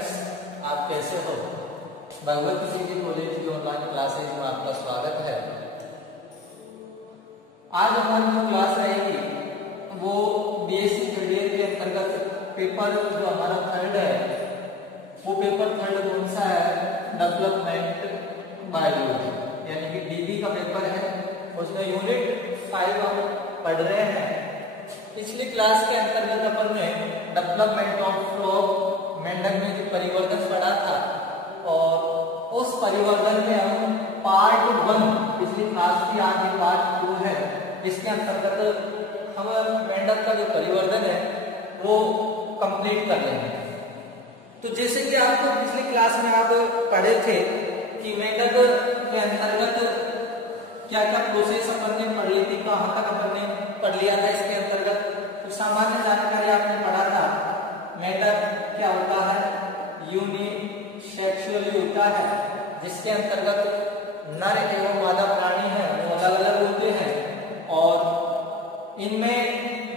Friends, आप कैसे हो? भगवती सिटी कॉलेज की ऑनलाइन क्लासेज में आपका स्वागत है। आज हमारी जो क्लास रहेगी वो बीएससी थर्ड ईयर के अंतर्गत पेपर जो हमारा थर्ड है वो पेपर थर्ड कौन सा है? डेवलपमेंट बायोलॉजी यानी कि डीबी का पेपर है। उसमें यूनिट 5 हम पढ़ रहे हैं। पिछली क्लास के अंतर्गत अपन ने डेवलपमेंट ऑफ फ्रॉग मेंढक में जो परिवर्तन पढ़ा था और उस परिवर्तन में हम पार्ट 1 पिछली क्लास की आज पार्ट 2 है। इसके अंतर्गत हम मेंढक का जो परिवर्तन है वो कंप्लीट कर लेंगे। तो जैसे कि आपको पिछली क्लास में आप पढ़े थे कि मेंढक के अंतर्गत क्या क्या प्रोसेस अपन ने पढ़ ली थी, कहाँ तक अपन ने पढ़ लिया था। इसके अंतर्गत तो सामान्य जानकारी आपने पढ़ा था। मेंढक क्या होता है? यूनिसेक्सुअली होता है, जिसके अंतर्गत नर एवं मादा प्राणी है वो अलग अलग होते हैं और इनमें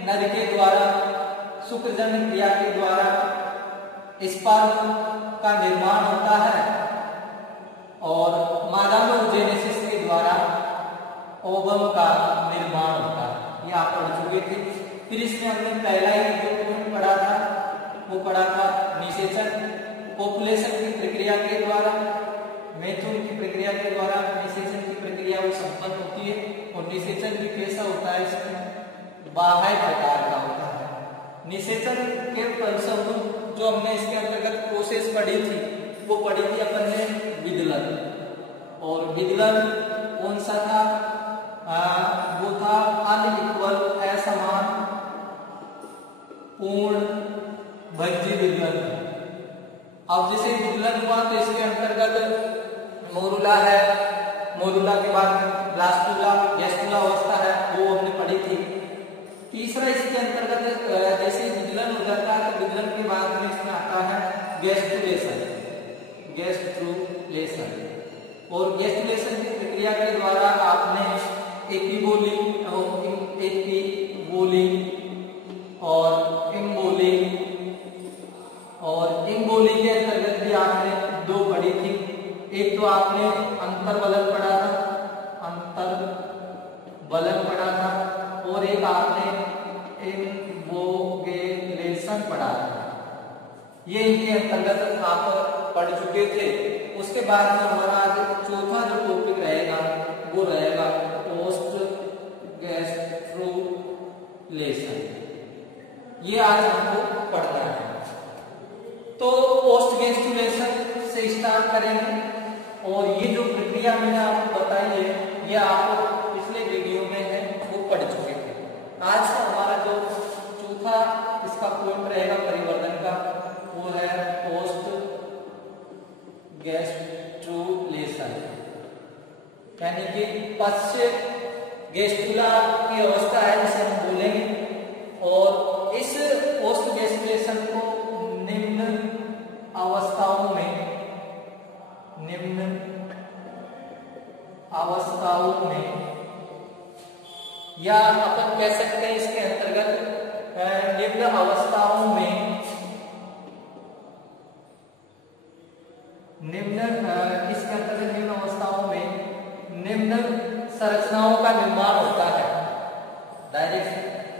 नर के द्वारा शुक्रजनन क्रिया के द्वारा स्पर्म का निर्माण होता है और मादा में जेनेसिस के द्वारा ओवम का निर्माण होता है। ये आप पढ़ चुके थे। फिर इसमें हमने पहला ही जो पढ़ा था वो पढ़ा था निषेचन। पॉपुलेशन की प्रक्रिया के द्वारा, मैथुन की प्रक्रिया के द्वारा निषेचन की प्रक्रिया वो संपन्न होती है। और निषेचन भी कैसा होता है? इसमें बाह्य प्रकार का होता है। निषेचन के फलस्वरूप जो हमने इसके अंतर्गत प्रोसेस पढ़ी थी वो पढ़ी थी अपन ने विदलन। और विदलन कौन सा था? वो था अनइक्वल असमान पूर्ण भज्जी विदलन। अब जैसे विदलन हुआ तो इसके अंतर्गत मोरुला है, मोरुला के बाद ब्लास्टुला, गैस्टुला अवस्था है वो हमने पढ़ी थी। तीसरा इसके अंतर्गत जैसे विदलन हो जाता है तो विदलन के बाद में इसमें आता है गैस्ट्रुलेशन। गैस्ट्रुलेशन और गैस्ट्रुलेशन की प्रक्रिया के द्वारा आपने एकीबोली और इंगोली के अंतर्गत भी आपने 2 पढ़ी थी। एक तो आपने अंतर्वलन पढ़ा था, अंतर्वलन पढ़ा था और एक आपने इन्वोगेलेशन पढ़ा था। ये इनके अंतर्गत आप पढ़ चुके थे। उसके बाद में हमारा आज चौथा जो टॉपिक रहेगा वो रहेगा पोस्ट गैस्ट्रुलेशन। ये आज हमको पढ़ना है। तो पोस्ट गैस्ट्रुलेशन से स्टार्ट करेंगे और ये जो प्रक्रिया मैंने आपको बताई है ये आप पिछले वीडियो में है वो पढ़ चुके थे। आज का हमारा जो चौथा इसका पॉइंट रहेगा परिवर्तन का वो है पोस्ट गैस्ट्रुलेशन यानी कि पश्च गैस्ट्रुला की अवस्था है जिसे हम बोलेंगे। और इस पोस्ट गैस्ट्रुलेशन को निम्न अवस्थाओं में या अपन कह सकते हैं इसके अंतर्गत निम्न अवस्थाओं में निम्न संरचनाओं का निर्माण होता है। डायरेक्ट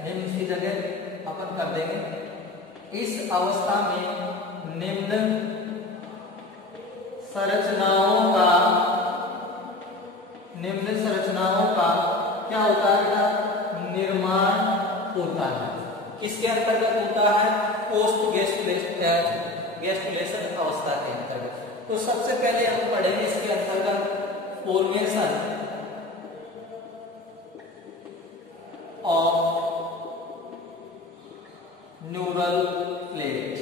निम्न की जगह अपन कर देंगे। इस अवस्था में निम्न संरचनाओं का क्या होता है? निर्माण होता है। किसके अंतर्गत होता है? पोस्ट गैस्ट्रुलेशन अवस्था के अंतर्गत। तो सबसे पहले हम पढ़ेंगे इसके अंतर्गत फॉर्मेशन ऑफ न्यूरल प्लेट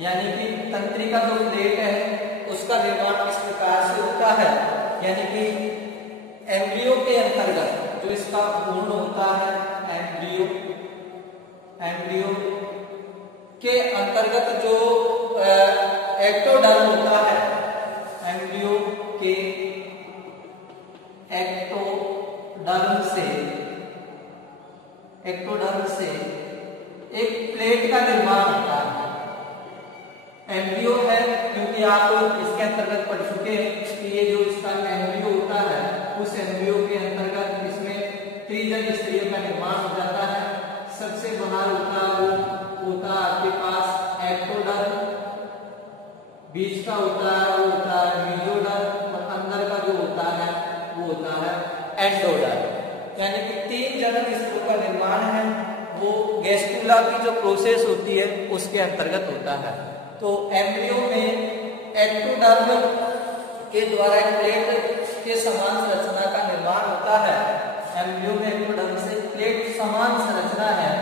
यानी कि तंत्रिका जो प्लेट है उसका निर्माण किस प्रकार से होता है। यानी कि एम्ब्रियो के अंतर्गत जो इसका पूर्ण होता है, एम्ब्रियो के अंतर्गत जो एक्टोडर्म होता है, एम्ब्रियो के एक्टोडर्म से एक प्लेट का निर्माण होता है। एम्ब्रियो है, क्योंकि आप इसके अंतर्गत पढ़ चुके हैं कि ये जो इसका एम्ब्रियो होता है, उस एम्ब्रियो के अंतर्गत इसमें त्रिजन स्तरीय का निर्माण हो जाता है। सबसे बाहर होता है आपके पास एक्टोडर्म, बीच का होता है वो होता है मेसोडर्म, और अंदर का जो होता है वो होता है एंडोडर्म। यानी कि 3 जनन स्तरों का निर्माण है वो गैस्ट्रुला की जो प्रोसेस होती है उसके अंतर्गत होता है। तो एम्ब्रियो में एक्टोडर्म के द्वारा प्लेट के समान संरचना का निर्माण होता है। एम्ब्रियो में एक्टोडर्म से प्लेट समान संरचना है,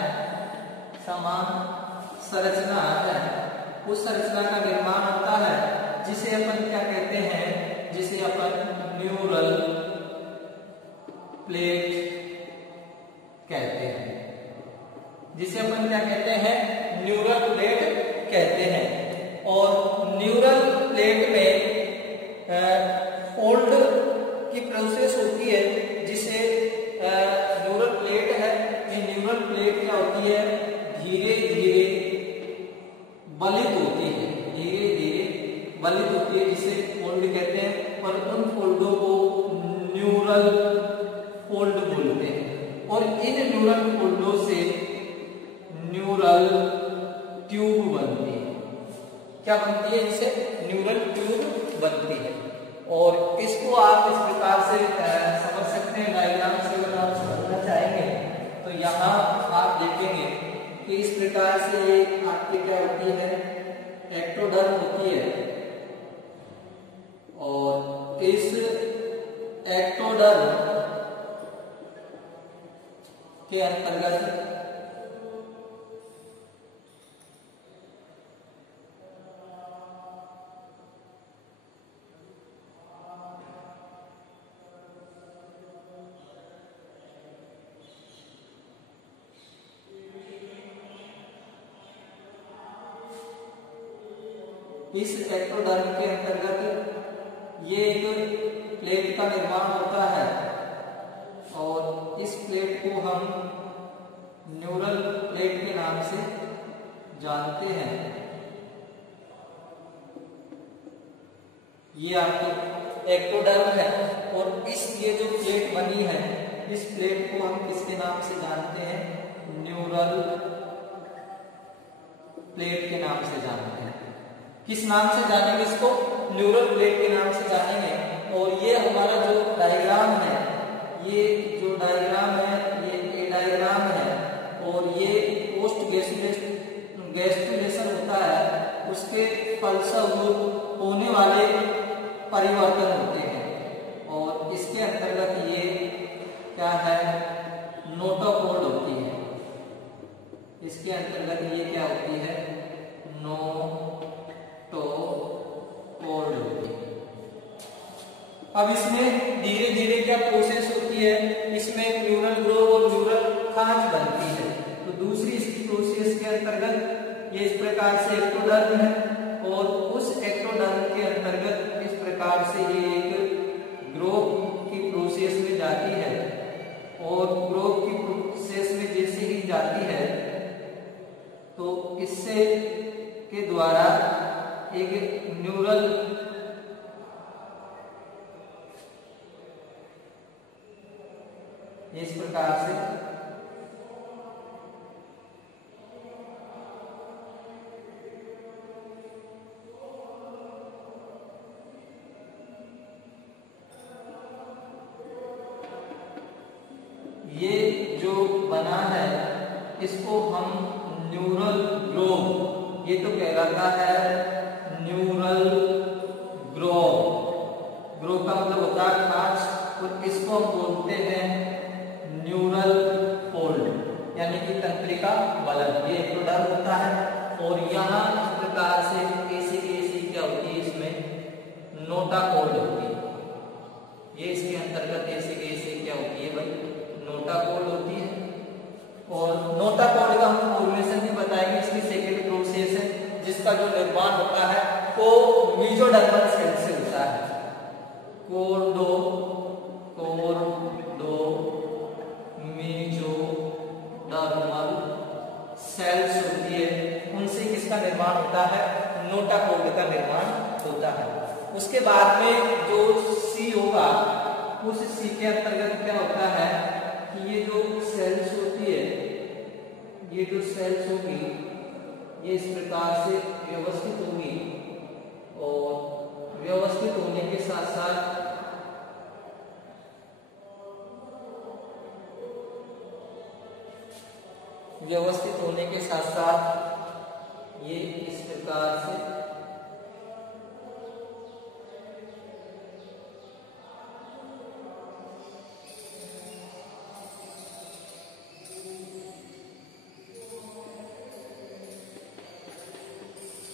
उस संरचना का निर्माण होता है जिसे अपन क्या कहते हैं, जिसे अपन न्यूरल प्लेट कहते हैं, जिसे अपन क्या कहते हैं, न्यूरल प्लेट कहते हैं। और न्यूरल प्लेट में फोल्ड की प्रोसेस होती है, जिसे न्यूरल प्लेट है। ये न्यूरल प्लेट क्या होती है, धीरे धीरे बलित होती है, जिसे फोल्ड कहते हैं। और उन फोल्डों को न्यूरल फोल्ड बोलते हैं। और इन न्यूरल फोल्डों से न्यूरल ट्यूब बनती है। क्या बनती है, इनसे न्यूरल ट्यूब बनती है। और इसको आप इस प्रकार से समझ सकते हैं डायग्राम से। अगर आप समझना चाहेंगे तो यहाँ आप देखेंगे कि इस प्रकार से आपकी क्या होती है, एक्टोडर्म होती है। और इस एक्टोडर्म के अंतर्गत इस एक्टोडर्म के अंतर्गत ये एक प्लेट का निर्माण होता है। और इस प्लेट को हम न्यूरल प्लेट के नाम से जानते हैं। ये आपकी एक्टोडर्म है। और ये जो प्लेट बनी है, इस प्लेट को हम किसके नाम से जानते हैं, न्यूरल प्लेट के नाम से जानते हैं। किस नाम से जानेंगे इसको, न्यूरल प्लेट के नाम से जानेंगे। और ये हमारा जो डायग्राम है, ये जो डायग्राम है, ये ए डायग्राम है। और ये पोस्ट गैस्ट्रुलेशन होता है, उसके फलस्वरूप होने वाले परिवर्तन होते हैं। और इसके अंतर्गत ये क्या है, नोटोकॉर्ड होती है। इसके अंतर्गत ये क्या होती है, नोटोकॉर्ड होती है। अब इसमें धीरे धीरे क्या प्रोसेस होती है, इसमें न्यूरल ग्रोव और न्यूरल खांच बनती है। तो दूसरी इस प्रोसेस के अंतर्गत ये इस प्रकार से एक्टोडर्म है। और उस एक्टोडर्म के अंतर्गत इस प्रकार से ये एक ग्रोव की प्रोसेस में जाती है। और ग्रोव की प्रोसेस में जैसे ही जाती है तो इससे के द्वारा एक न्यूरल इस प्रकार से ये जो बना है इसको हम न्यूरल ग्रोव, ये तो कहलाता है न्यूरल ग्रोव। ग्रोव का मतलब होता है खांच। और इसको हम बोलते हैं न्यूरल फोल्ड, यानी कि तंत्रिका बलन। ये एक्टोडर्म होता है। और यहाँ इस प्रकार से ऐसी क्या होती है, इसमें नोटोकॉर्ड होती है। ये इसके अंतर्गत ऐसे क्या होती है भाई, नोटोकॉर्ड होती है। और नोटोकॉर्ड का हम फॉर्मेशन भी बताएंगे। इसकी सेकेंड प्रोसेस है जिसका जो निर्माण होता है वो मेसोडर्मल सेल से होता है। कोर्डो मेसोडर्मल सेल्स होती है, उनसे किसका निर्माण होता है, नोटाकोड का निर्माण होता है। उसके बाद में जो सी होगा, उस सी के अंतर्गत क्या होता है कि ये जो सेल्स होती है, ये जो सेल्स होगी ये इस प्रकार से व्यवस्थित होगी और व्यवस्थित होने के साथ साथ ये इस प्रकार से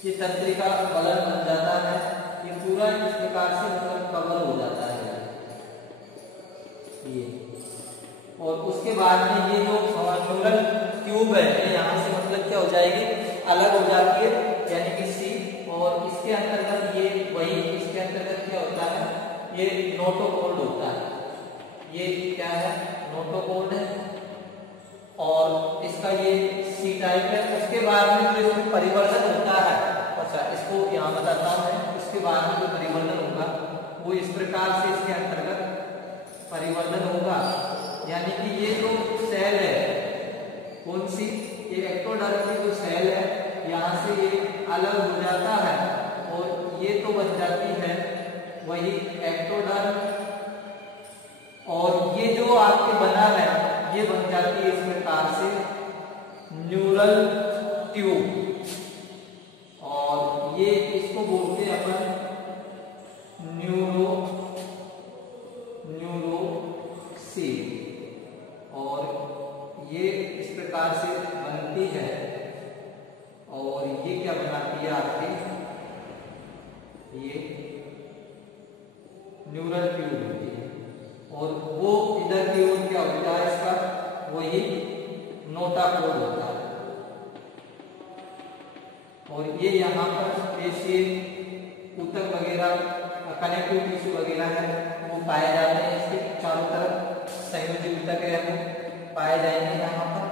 ये तंत्रिका बलन बन जाता है। ये पूरा इस प्रकार से मतलब कवर हो जाता है ये। और उसके बाद में ये जो न्यूरल ट्यूब है यहाँ से मतलब क्या हो जाएगी, अलग हो जाती है, यानी कि सी। और इसके अंतर्गत ये वही, इसके अंतर्गत क्या होता है, ये नोटोकोड होता है। ये क्या है, नोटोकोड है और इसका ये सी टाइप है। उसके बाद में जो इसमें परिवर्तन होता है, अच्छा इसको यहाँ बताता हूँ मैं। इसके बाद में जो परिवर्तन होगा वो इस प्रकार से इसके अंतर्गत परिवर्तन होगा, यानी कि ये जो सेल है, कौन सी, ये एक्टोडर्म की जो सेल है, यहाँ से ये अलग हो जाता है और ये तो बन जाती है वही एक्टोडर्म। और ये जो आपके बना है ये बन जाती है इस प्रकार से न्यूरल ट्यूब। और ये इसको बोलते हैं अपन न्यूरोसेल। और ये इस प्रकार से बनती है और ये क्या बनाती है आपकी, ये न्यूरल ट्यूब होती है। और वो इधर की ओर क्या होता है इसका, वही नोटाकोड होता है। और ये यहाँ पर जैसे ऊतक वगैरह, कनेक्टिव टिश्यू वगैरह है वो पाए जाते हैं। इसके चारों तरफ संयोजी ऊतक है वो पाए जाएंगे। यहाँ पर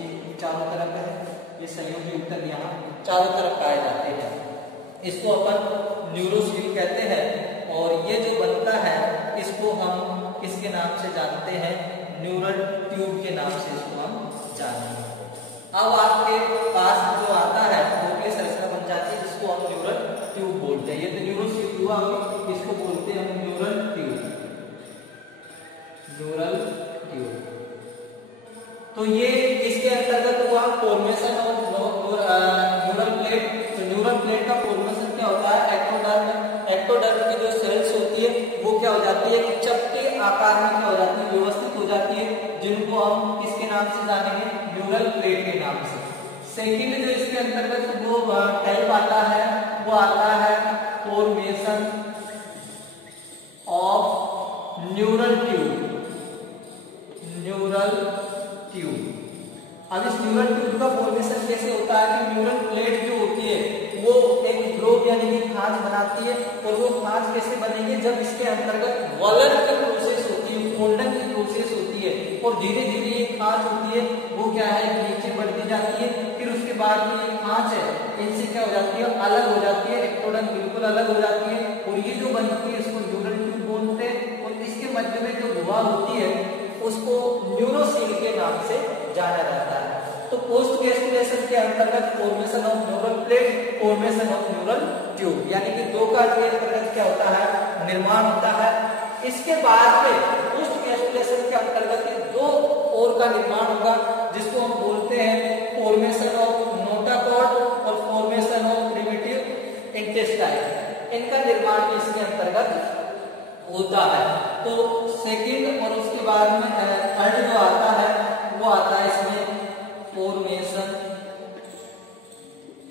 ये चारों तरफ है, ये संयोजी ऊतक यहाँ चारों तरफ पाए जाते हैं। इसको अपन न्यूरोसेल कहते हैं। और ये जो बनता है इसको हम किसके नाम से जानते हैं, न्यूरल ट्यूब के नाम से इसको हम जानते हैं। अब आपके पास जो आता है खोखली संरचना बन जाती है जिसको हम न्यूरल ट्यूब बोलते हैं। ये तो न्यूरोसेल हुआ, इसको बोलते हैं हम न्यूरल ट्यूब। तो ये इसके अंतर्गत हुआ फॉर्मेशन ऑफ न्यूरल प्लेट। तो न्यूरल प्लेट का फॉर्मेशन क्या होता है, एक्टोडर्म की जो सेल्स होती है वो क्या हो जाती है, चपटे आकार में क्या हो जाती है, व्यवस्थित हो जाती है, जिनको हम किसके नाम से जानेंगे, न्यूरल प्लेट के नाम से। सेकेंड जो इसके अंतर्गत वो टाइप आता है वो आता है फॉर्मेशन ऑफ न्यूरल ट्यूब। अब इस न्यूरल ट्यूब का फॉर्मेशन कैसे होता है कि न्यूरल प्लेट जो होती है वो एक ग्लोब यानी कि खांच बनाती है। और वो खांच कैसे बनेगी, जब इसके अंतर्गत वलन की प्रोसेस होती है, फोल्डन की प्रोसेस होती है और धीरे धीरे ये खांच होती है वो क्या है, नीचे बढ़ती जाती है। फिर उसके बाद में ये खांच है इनसे क्या हो जाती है, अलग हो जाती है, एक्टोडर्म बिल्कुल अलग हो जाती है। और ये जो बनती है इसको न्यूरल ट्यूब बोलते हैं। और इसके मध्य में जो गुहा होती है उसको न्यूरोसेल के नाम से जाना जाता है। तो पोस्ट गैस्ट्रुलेशन के अंतर्गत formation of neural plate, formation of neural tube, यानी कि दो का के अंतर्गत क्या होता है, निर्माण होता है। इसके बाद में पोस्ट गैस्ट्रुलेशन के अंतर्गत दो और का निर्माण होगा जिसको हम बोलते हैं फॉर्मेशन ऑफ नोटाकोड और फॉर्मेशन ऑफ प्रिमिटिव इंटेस्टाइन। इनका निर्माण इसके अंतर्गत होता है। तो सेकंड और उसके बाद में थर्ड जो आता है वो आता है इसमें फॉर्मेशन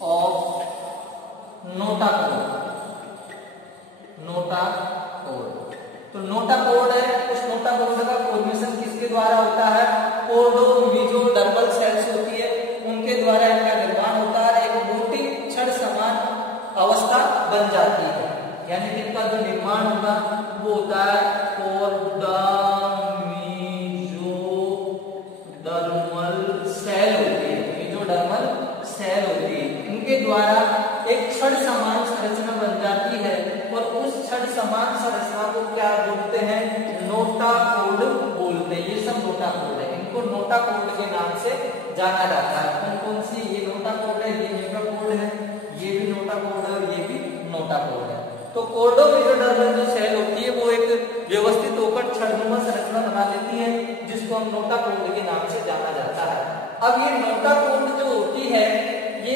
ऑफ नोटाकोड। तो नोटाकोड है, उस नोटाकोड का फॉर्मेशन किसके द्वारा होता है, कोर्डोमीजोडर्मल सेल्स होती है उनके द्वारा इनका निर्माण होता है। एक मोटी छड़ समान अवस्था बन जाती है, यानी कि इनका जो निर्माण होगा वो होता है मेसोडर्मल सेल होती है, इनके द्वारा एक छड़ समान संरचना बन जाती है और उस छड़ समान संरचना को क्या बोलते हैं, नोटाकोड बोलते हैं। ये सब नोटाकोड है, इनको नोटाकोड के नाम से जाना जाता है। कौन कौन सी, ये नोटाकोड है, ये मेगाकोड है, ये भी नोटाकोड है और ये भी नोटाकोड है। तो कोर्डो मेसोडर्मल जो सेल होती है वो एक व्यवस्थित होकर छड़नुमा संरचना बना लेती है, जिसको हम नोटाकोड के नाम से जाना जाता है। अब ये नोटाकोड जो होती है ये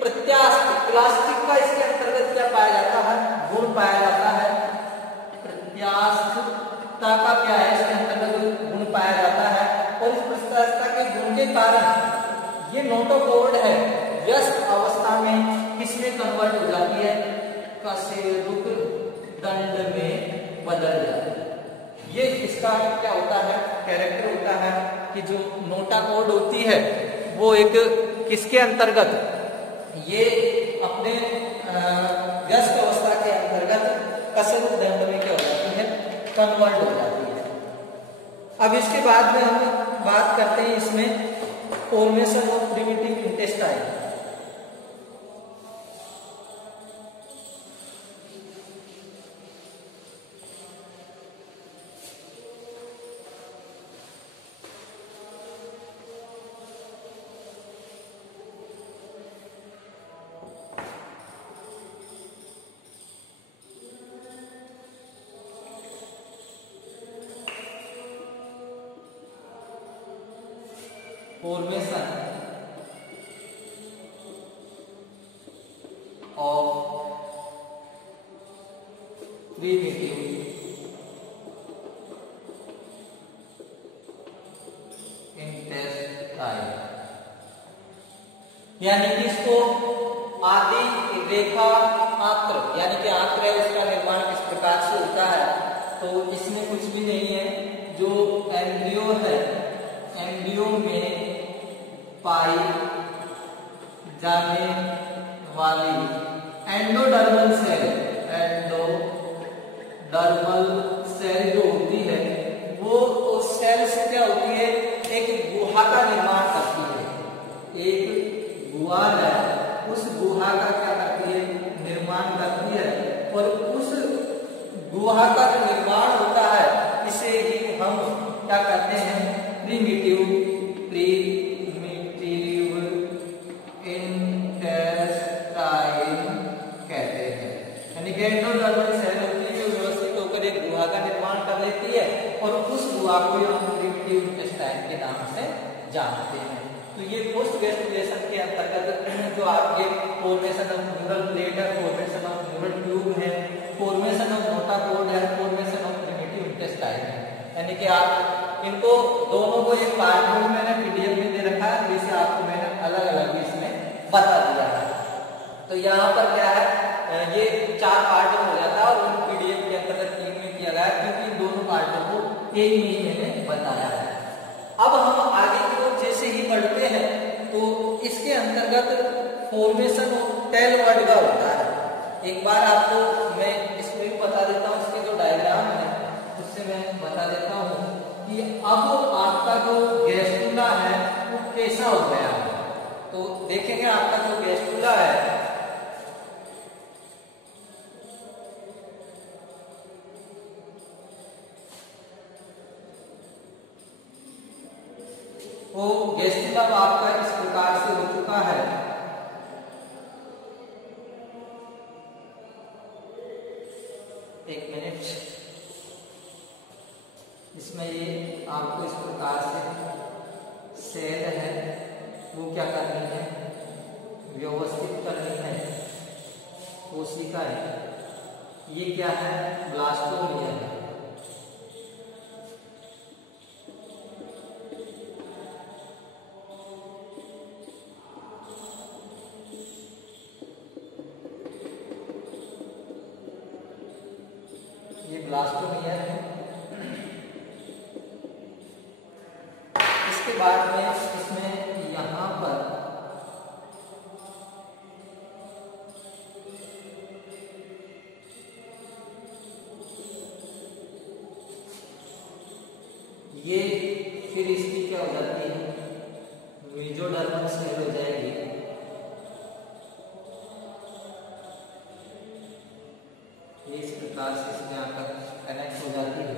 प्रत्यास्थ प्लास्टिक का इसके अंतर्गत क्या पाया जाता है, गुण पाया जाता है। प्रत्यास्थता का क्या है, इसके अंतर्गत गुण पाया जाता है और इस प्रत्यास्थता के गुण के कारण ये नोटाकोड है व्यस्त अवस्था में किसमें कन्वर्ट हो जाती है, कशेरुक दंड में बदल जाती है। ये इसका क्या होता है, कैरेक्टर होता है कि जो नोटाकोड होती है वो एक किसके अंतर्गत, ये अपने व्यस्त अवस्था के अंतर्गत कशेरुक दंड में क्या हो जाती है, कन्वर्ट हो जाती है। अब इसके बाद में हम बात करते हैं इसमें formation of primitive intestine. Formation of primitive intestine, यानी कि इसको आदि रेखा आंत्र, यानी कि आंत्र है उसका निर्माण किस प्रकार से होता है, तो इसमें कुछ भी नहीं है। जो एम्ब्रियो है, एम्ब्रियो में पाई जाने वाली एंडोडर्मल सेल, एंडोडर्मल सेल जो होती है वो उस सेल से क्या होती है, एक गुहा का निर्माण करती है। एक गुहा है, उस गुहा का क्या करती है, निर्माण करती है और उस गुहा का जो निर्माण होता है इसे ही हम क्या कहते हैं, प्रिमिटिव इंटेस्टाइन कहते हैं। यानी कि एंडोडर्मल सेल होती है जो व्यवस्थित होकर एक गुहा का निर्माण कर लेती है और उस गुहा को हम प्रिमिटिव इंटेस्टाइन के नाम से जानते हैं। तो ये पोस्ट गैस्ट्रुलेशन के अंतर्गत जो आपके फॉर्मेशन ऑफ न्यूरल प्लेट है, फॉर्मेशन ऑफ न्यूरल ट्यूब है, फॉर्मेशन ऑफ नोटाकोड है, फॉर्मेशन ऑफ प्रिमिटिव इंटेस्टाइन है। यानी कि आप इनको दोनों को एक पार्ट में मैंने पीडीएफ में दे रखा है, जिसे आपको मैंने अलग अलग इसमें बता दिया है। तो यहाँ पर क्या है, ये 4 पार्ट में हो जाता है और उन पीडीएफ के अंतर्गत 3 में किया गया है, क्योंकि इन दोनों पार्टों को एक ही मैंने बताया है। अब हम आगे की ओर जैसे ही बढ़ते हैं तो इसके अंतर्गत फॉर्मेशन ऑफ टेल वर्ड होता है। एक बार आपको मैं इसमें भी बता देता हूँ, इसके जो डायग्राम है उससे मैं बता देता हूँ कि अब आपका जो गैस्ट्रुला है वो कैसा हो गया है। तो देखेंगे आपका जो गैस्ट्रुला है वो गैस्ट्रुला आपका इस प्रकार से हो चुका है। एक मिनट, इसमें ये आपको इस प्रकार से सेल है वो क्या करनी है, व्यवस्थित करनी है। कोशिका है, ये क्या है, ब्लास्टोमिया है। ये ब्लास्टोमिया है। इसके बाद में इसमें यहाँ पर ये फिर इसकी क्या हो जाती है, मेसोडर्मल सेल हो जाएगी। इस प्रकार से इसमें आकर कनेक्ट हो जाती है।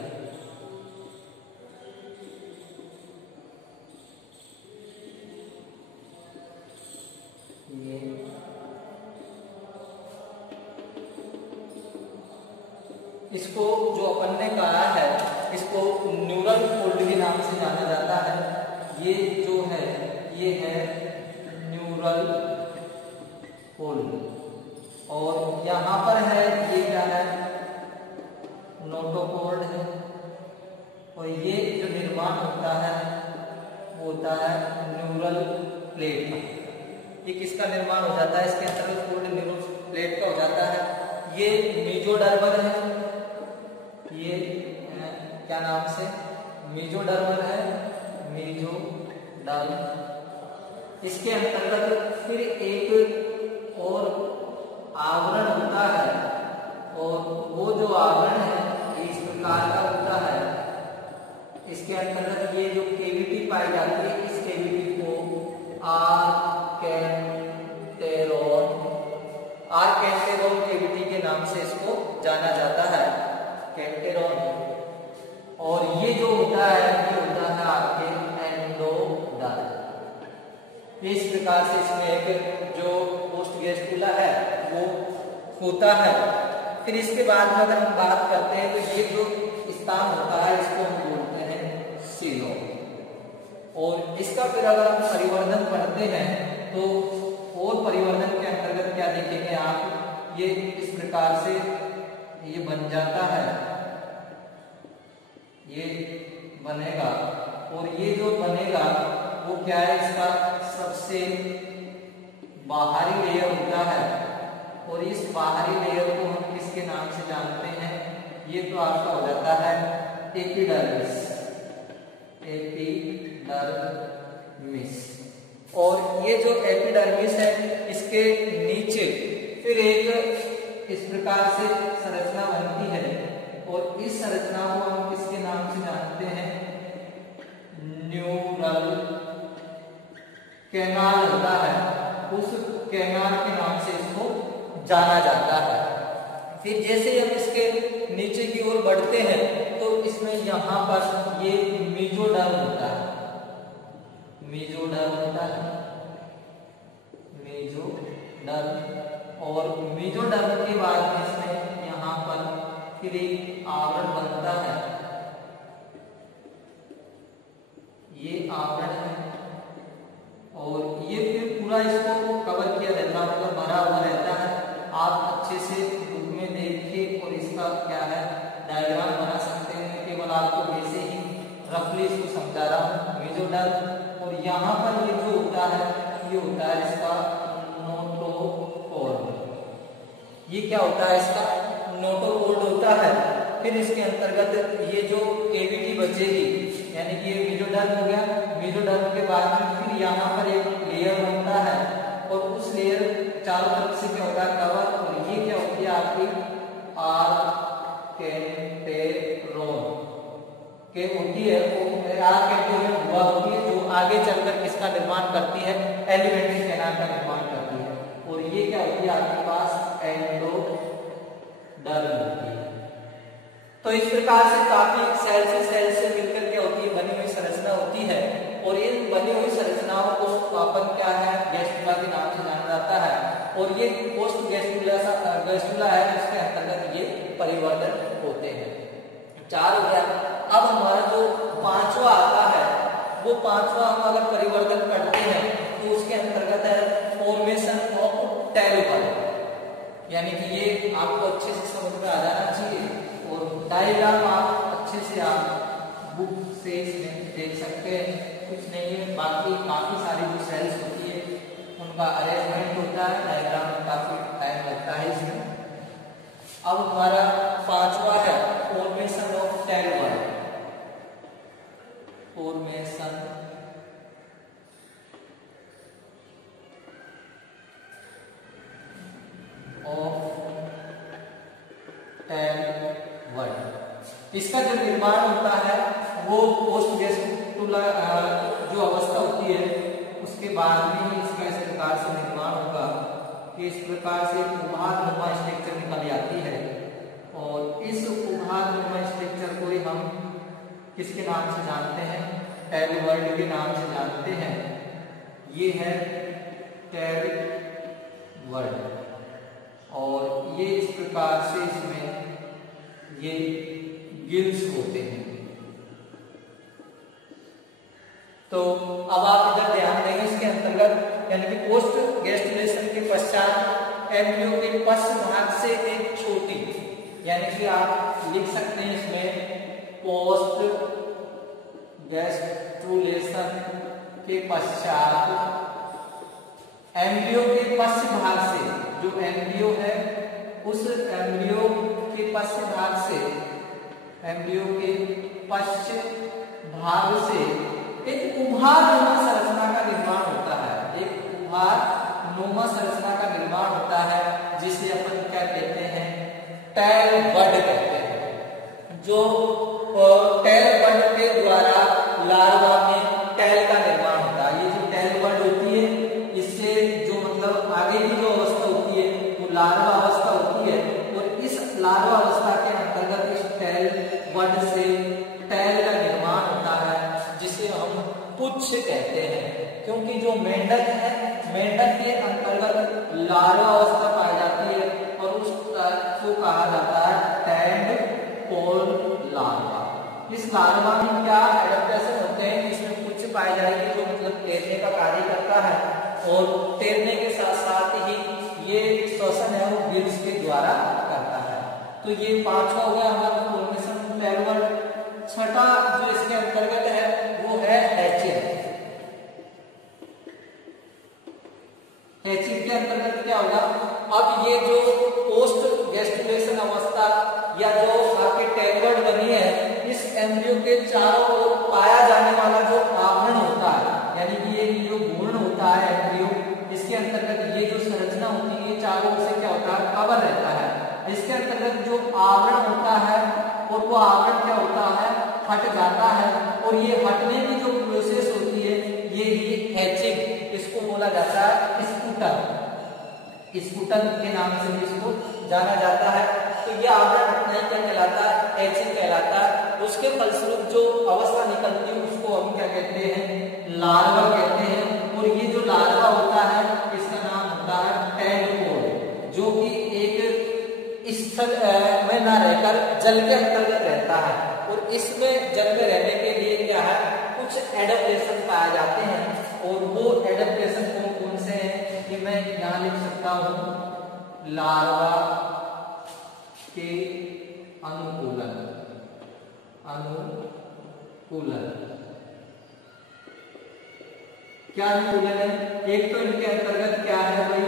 ये इसको जो अपन ने कहा है इसको न्यूरल फोल्ड के नाम से जाना जाता है। ये जो है ये है न्यूरल फोल्ड, और यहाँ पर है ये क्या है, नोटोकॉर्ड है, और ये जो निर्माण होता है वो होता है न्यूरल प्लेट का। ये किसका निर्माण हो जाता है, इसके अंतर्गत फोल्ड न्यूरल प्लेट का हो जाता है। ये मेसोडर्मल है, ये क्या नाम से मेसोडर्मल है, मेसोडर्म। इसके अंतर्गत फिर एक और आवरण होता है, और वो जो आवरण है इस प्रकार का होता है। इसके अंतर्गत ये जो केविटी पाई जाती है, इस केविटी को आर्केंटेरोन केविटी के नाम से इसको जाना जाता है, कैंटेरोन। और ये जो होता है ये होता है आपके एंडोडर्म। इस प्रकार से इसमें एक जो पोस्टगैस्ट्रुला है वो होता है। फिर इसके बाद में अगर हम बात करते हैं तो ये जो स्थान होता है इसको हम बोलते हैं सीलोम। और इसका फिर अगर हम परिवर्धन पढ़ते हैं तो और परिवर्धन के अंतर्गत क्या देखेंगे आप, ये इस प्रकार से ये बन जाता है, ये बनेगा। और ये जो बनेगा वो क्या है, इसका सबसे बाहरी लेयर होता है। और इस बाहरी लेयर को हम किसके नाम से जानते हैं, ये तो आपका हो जाता है एपिडर्मिस, एपिडर्मिस। और ये जो एपिडर्मिस है इसके नीचे फिर एक इस प्रकार से संरचना बनती है, और इस संरचना को हम किसके नाम से जानते हैं, न्यूरल कैनाल होता है, उस कैनाल के नाम से इसको जाना जाता है। फिर जैसे हम इसके नीचे की ओर बढ़ते हैं तो इसमें यहाँ पर ये मेसोडर्म होता है, मेसोडर्म होता है, मेसोडर्म। और मेसोडर्म के बाद में इसमें यहाँ पर फिर एक आवरण बनता है, ये आवरण है। और ये फिर पूरा इसको कवर किया रहता है, मतलब भरा हुआ रहता है। आप अच्छे से बुक में देखिए और इसका क्या है डायग्राम बना सकते हैं, केवल आपको वैसे ही रफली इसको समझा रहा हूँ, मेसोडर्म। और यहाँ पर ये जो होता है ये होता है इसका नोटोकॉर्ड। ये क्या होता है, इसका नोटोकॉर्ड होता है। फिर इसके अंतर्गत ये जो केविटी बचेगी, यानी कि ये मेसोडर्म हो गया। मेसोडर्म के बाद में फिर यहाँ पर एक लेयर बनता है, और उस लेयर चारों तरफ से क्या होता है कवर। और ये क्या होती है आपकी आर्केंटेरोन के होती है, आर्केंटेरोन हुआ होती है, जो आगे चलकर किसका निर्माण करती है, एलिमेंट्री कैनाल का निर्माण करती है। और ये क्या होती है आपके पास एंडोडर्म होती है। तो इस प्रकार से काफी सेल से मिलकर क्या होती है, बनी हुई संरचना होती है। और इन बनी हुई संरचनाओं को अपन क्या है, गैस्ट्रुला के नाम से जाना जाता है। और ये पोस्ट गैस्ट्रुला है, जिसके अंतर्गत ये परिवर्तन होते हैं। 4 हो गया। अब हमारा जो 5वां आता है, वो 5वां हम अगर परिवर्तन करते हैं तो उसके अंतर्गत है फॉर्मेशन ऑफ टेरुबल। यानी कि ये आपको अच्छे से समझ में आ जाना चाहिए, और डायग्राम आप अच्छे से आप बुक से इसमें देख सकते हैं। कुछ नहीं है, बाकी काफी सारी जो सेल्स होती है उनका अरेंजमेंट होता है, डायग्राम में काफी टाइम लगता है इसमें। अब हमारा 5वां है formation of terrible. Formation of terrible. इसका जो निर्माण होता है वो पोस्ट गैस्ट्रुला जो अवस्था होती है उसके बाद में ही इसका इस प्रकार से निर्माण होगा कि इस प्रकार से उभारनुमा स्ट्रक्चर निकल आती है। पहले वर्ड के नाम से जानते हैं, ये है टेल वर्ड, और ये इस प्रकार से इसमें ये गिल्स होते हैं। तो अब आप इधर ध्यान देंगे, इसके अंतर्गत यानी कि पोस्ट गैस्ट्रुलेशन के पश्चात एम्ब्रियो के पश्च भाग से एक छोटी, यानी कि आप लिख सकते हैं इसमें पोस्ट गैस्ट्रुलेशन के पश्चात एम्ब्रियो के पश्च भाग से, जो एम्ब्रियो है उस एम्ब्रियो के पश्च भाग से, एम्ब्रियो के पश्च भाग से एक उभारनुमा संरचना का निर्माण होता है, एक उभारनुमा संरचना का निर्माण होता है, जिसे अपन क्या कहते हैं, टेल बड कहते हैं। जो टेल बड के द्वारा लार्वा में टेल का निर्माण होता है। ये जो टेल बड होती है, इससे जो मतलब आगे की जो अवस्था होती है वो लार्वा अवस्था होती है, और इस लार्वा अवस्था के अंतर्गत इस टेल बड से टेल का निर्माण होता है, जिसे हम पुच्छ कहते हैं। क्योंकि जो मेंढक है, मेंढक के अंतर्गत लार्वा अवस्था पाई जाती है, और उसको कहा जाता है टेडपोल लार्वा। इस लार्वा में क्या एडेप्टेशन होते हैं, इसमें पुच्छ पाई जाएगी, जो मतलब तैरने का कार्य करता है, और तैरने के साथ साथ ही ये श्वसन है वो गिल्स के द्वारा करता है। तो ये पांचवा हो गया हमारा फॉर्मेशन टेल वर्ड। छठा जो इसके अंतर्गत है वो है हैचिंग। हैचिंग के अंतर्गत क्या होगा, अब ये जो पोस्ट गैस्ट्रुलेशन अवस्था या जो आपके टेल वर्ड बनी है, इस एम्ब्रियो के चारों ओर पाया जाने वाला जो आवरण होता है, यानी कि ये जो घूर्ण होता है एम्ब्रियो, इसके अंतर्गत ये जो संरचना होती है, ये चारों ओर से क्या होता है, कवर रहता है। इसके अंतर्गत जो आवरण होता है, और वो आवरण क्या होता है, हट जाता है, और ये हटने की जो प्रोसेस होती है, ये हैचिंग, इसको बोला जाता है स्फुटन। स्फुटन के नाम से भी इसको जाना जाता है। तो ये आवरण हटना क्या कहलाता है, हैचिंग कहलाता है। उसके फलस्वरूप जो अवस्था निकलती है उसको हम क्या कहते हैं, लार्वा कहते हैं। और ये जो लार्वा होता है, इसका नाम होता है टेडपोल, जो कि एक स्थल में ना रहकर जल के अंतर्गत रहता है, और इसमें जल में रहने के लिए क्या है, कुछ एडेप्टेशन पाए जाते हैं, और वो एडेप्टेशन कौन कौन से हैं, कि मैं यहाँ लिख सकता हूँ, लार्वा के अनुकूलन, अनुकूलन क्या अनुकूलन है, एक तो इनके अंतर्गत क्या है भाई,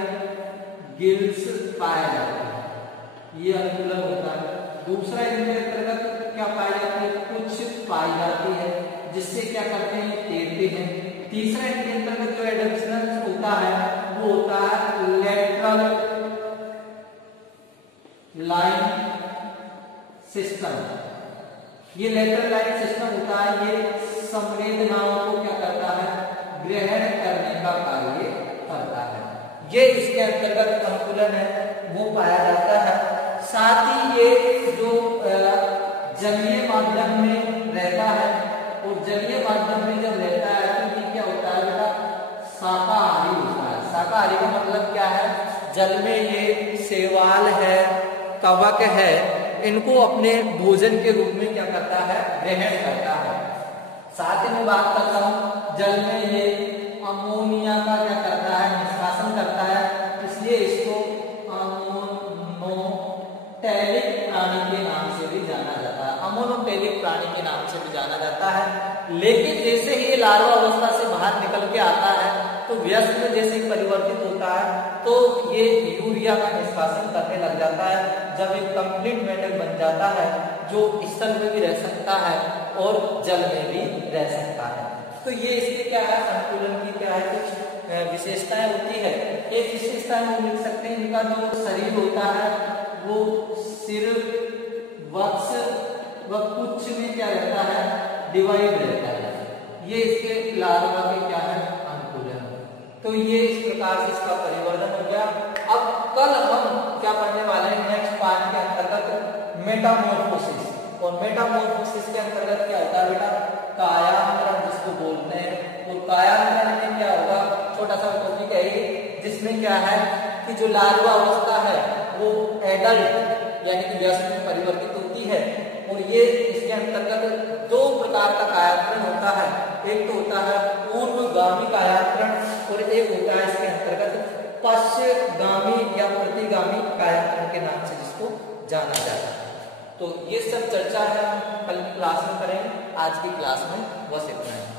गिल्स पाए जाते हैं, ये अनुकूलन होता है। दूसरा इनके अंतर्गत क्या पाई जाती है, कुछ पाई जाती है, जिससे क्या करते हैं, तैरते हैं। तीसरा इनके अंतर्गत जो एडेप्टेशन होता है वो होता है लेटरल लाइन सिस्टम। ये लेटरल लाइन सिस्टम होता है, ये संवेदनाओं को क्या करता है, ग्रहण करने का कार्य करता है। ये इसके अंतर्गत अनुकूलन है वो पाया जाता है। साथ ही ये जो जलीय माध्यम में रहता है, और जलीय माध्यम में जब रहता है तो ये क्या होता है बेटा, शाकाहारी होता है। शाकाहारी का मतलब क्या है, जल में ये शैवाल है, कवक है, इनको अपने भोजन के रूप में क्या करता है, ग्रहण करता है। साथ ही मैं बात करता हूँ, जल में ये अमोनिया का क्या करता है, निष्कासन करता है, इसलिए इसको अमोनोटेलिक प्राणी के नाम से भी जाना जाता है। अमोनोटेलिक प्राणी के नाम से भी जाना जाता है। लेकिन जैसे ही ये लार्वा अवस्था से बाहर निकल के आता है, तो व्यस्क में जैसे ही परिवर्तित होता है, तो ये यूरिया का निष्कासन करने लग जाता है। जब एक कंप्लीट मेंढक बन जाता है, जो स्थल में भी रह सकता है और जल में भी रह सकता है। तो ये इसके क्या है, अनुकूलन की क्या है, कुछ विशेषताएं होती है। एक विशेषताएं हम लिख सकते हैं, इनका जो शरीर होता है वो सिर, वक्ष व पुच्छ में क्या रहता है, डिवाइड रहता है। ये इसके लार्वा के क्या है, अनुकूलन। तो ये इस प्रकार से इसका परिवर्तन हो गया। अब कल हम क्या पढ़ने वाले हैं, नेक्स्ट पार्ट के अंतर्गत मेटामॉर्फोसिस। और मेटामॉर्फोसिस के अंतर्गत क्या होता है बेटा, कायांतरण जिसको बोलते हैं। और कायांतरण में क्या होगा, छोटा सा टॉपिक है ये, जिसमें क्या है कि जो लार्वा अवस्था है वो एडल्ट यानी कि वयस्क में परिवर्तित होती है। और ये इसके अंतर्गत दो प्रकार का कायांतरण होता है, एक तो होता है पूर्वगामी कायांतरण और एक होता है इसके अंतर्गत पश्चगामी या प्रतिगामी कायांतरण के नाम से जिसको जाना जाता है। तो ये सब चर्चा है हम कल की क्लास में करेंगे, आज की क्लास में बस इतना है।